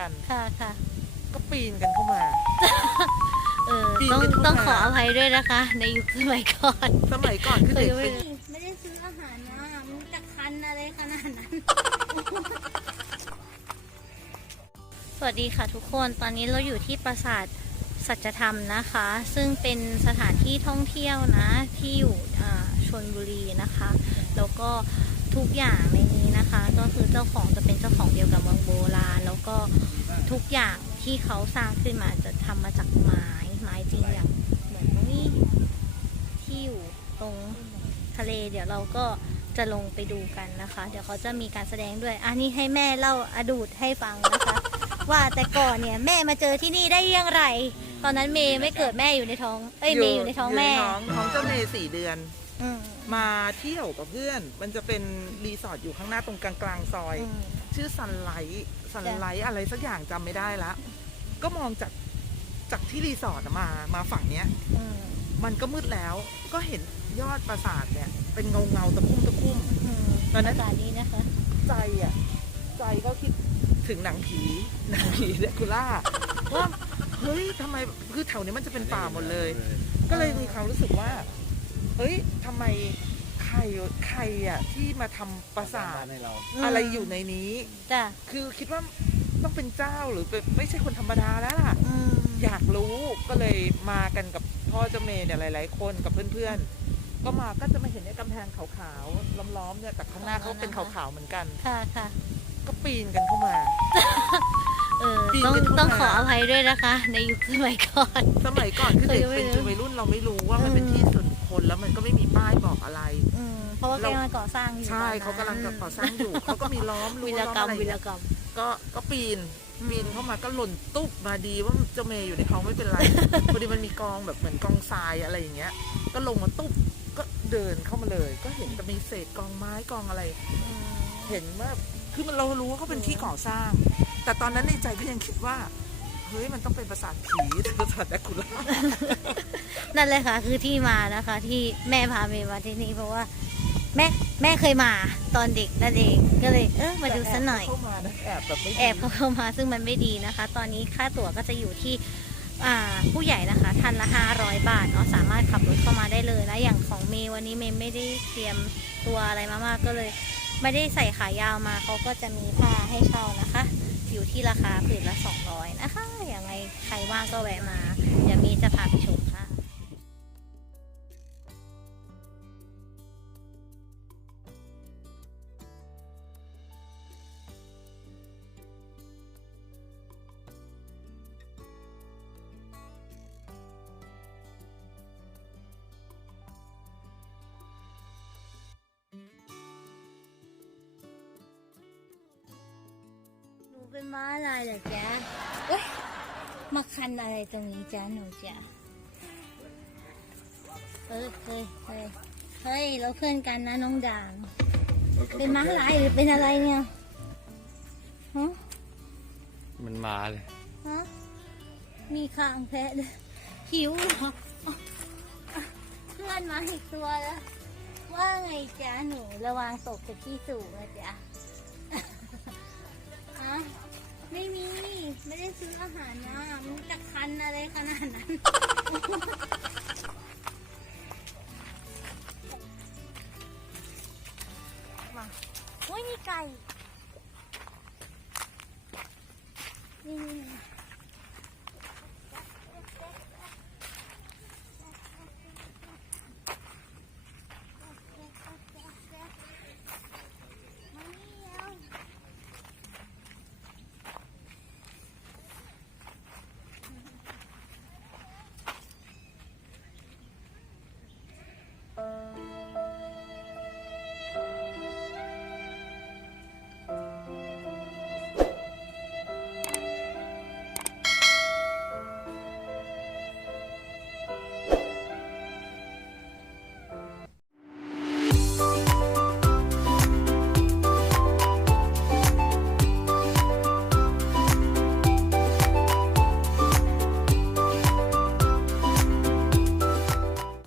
กัน ค่ะค่ะก็ปีนกันเข้ามา เออปีนต้องขึ้นมาต้องขออภัยด้วยนะคะ ในยุคสมัยก่อน สมัยก่อนคือเด็กเคยไม่เป็นไม่ได้ซื้ออาหารมามันจะคันอะไรขนาดนั้น สวัสดีค่ะทุกคนตอนนี้เราอยู่ที่ปราสาทสัจธรรมนะคะ ซึ่งเป็นสถานที่ท่องเที่ยวนะ ที่อยู่อ่าชนบุรีนะคะ แล้วก็ทุกอย่างใน นี้นะคะ ก็คือเจ้าของจะเป็นเจ้าของเดียวกับเมืองโบราณ แล้วก็ทุกอย่างที่เขาสร้างขึ้นมาจะทำมาจากไม้ไม้จริงอย่างเหมือนตรงนี้ที่อยู่ตรงทะเลเดี๋ยวเราก็จะลงไปดูกันนะคะ เดี๋ยวเขาจะมีการแสดงด้วยอันนี้ให้แม่เล่าอดูดให้ฟังนะคะ ว่าแต่ก่อนเนี่ยแม่มาเจอที่นี่ได้อยังไงตอนนั้นเมย์ไม่เกิดแม่อยู่ในท้อง เอ้ยเมย์อยู่ในท้องแม่ยู่ในท้องท้องเจ้าเมย์สี่เดือน อืม มาเที่ยวกับเพื่อน มันจะเป็นรีสอร์ทอยู่ข้างหน้าตรงกลางกลางๆซอยอืมชื่อซันไลท์ซันไลท์อะไรสักอย่างจำไม่ได้ละก็มองจากจากที่รีสอร์ทอะมามาฝั่งเนี้ยอืมมันก็มืดแล้วก็เห็นยอดปราสาทเนี่ย เป็นเงาเงาๆตะคุ่มตะคุ่มอืมตอนนั้นอากาศนี้นะคะ ใจอะ ใจก็คิดถึงหนังผีหนังผีเดคูล่าว่าเฮ้ยทำไมคือแถวนี้มันจะเป็นป่าหมดเลย ก็เลยมีความรู้สึกว่า เฮ้ยทำไมใครใครอะที่มาทำปราสาทให้เรามอะไรอยู่ในนี้ จ้ะคือคิดว่าต้องเป็นเจ้าหรือเป็นไม่ใช่คนธรรมดาแล้วล่ะ อืมอยากรู้ก็เลยมากันกับพ่อเจ้าเมย์เนี่ยหลาย ๆ คนกับเพื่อนๆ ก็มาก็จะมาเห็นในกำแพงขาวๆล้อมๆเนี่ยแต่ข้างหน้าเขาเป็นขาวๆเหมือนกัน ค่ะค่ะก็ปีนกันเข้ามา เออปีนต้องขึ้นมาต้องขออภัยด้วยนะคะ ในยุคสมัยก่อน สมัยก่อนคือเด็กเคยไม่เป็นรู้วัยรุ่นเราไม่รู้ว่ามันเป็นที่ส่ วนบุคคลแล้วมันก็ไม่มีป้ายบอกอะไร อืมเพราะว่าเรากำลังก่อสร้างอยู่ใช่ตอนนั้นเขากำลังจะก่อสร้างอยู่เขาก็มีล้อมรั้วิวรล้อมกรรมอะไรวิรเงี้ยกรรม ก็ก็ปีนอืม ปีนเข้ามาก็หล่นตุ๊บมาดีว่าเจ้าเมย์อยู่ในท้องไม่เป็นไร พอดีมันมีกองแบบเหมือนกองทรายอะไรอย่างเงี้ย ก็ลงมาตุ๊บก็เดินเข้ามาเลย ก็เห็นจะมีเศษกองไม้กองอะไรอืมเห็นว่าคือมันเรารู้ว่าเขาเป็นที่ก่อสร้าง แต่ตอนนั้นในใจก็ยังคิดว่า เฮ้ยมันต้องเป็นปราสาทผีปราสาทแดกคูล่านั่นเลยค่ะ คือที่มานะคะ ที่แม่พาเมย์มาที่นี่เพราะว่า แม่แม่เคยมาตอนเด็กนั่นเองก็เลยเออมาดูสักหน่อย เข้ามานะแอบแบบไม่ดีแอบเข้ามาซึ่งมันไม่ดีนะคะ ตอนนี้ค่าตั๋วก็จะอยู่ที่อ่าผู้ใหญ่นะคะ ทันละ 500 บาทเนาะสามารถขับรถเข้ามาได้เลยนะอย่างของเมย์วันนี้เมย์ไม่ได้เตรียมตัวอะไรมามากก็เลย ไม่ได้ใส่ขายาวมาเขาก็จะมีผ้าให้เช่านะคะ ว่างก็แวะมา เดี๋ยวมย์จะพาไปชมค่ะหนูเป็นม้าลายเหรอจ๊ะเว้ย มาคันอะไรตรงนี้จ๊ะหนูจ๊ะเออเฮ้ยเฮ้ยเฮ้ยเราเพื่อนกันนะน้องด่าง เป็นม้าลายหรือเป็นอะไรเนี่ยฮะมันมาเลยฮะมีคางแพะด้วยหิวเหรอเพื่อนมาอีกตัวแล้ว ว่าไงจ๊ะหนูระวังตกจากที่สูงนะจ๊ะฮะ ไม่มี ไม่ได้ซื้ออาหารมามันจะคันอะไรขนาดนั้น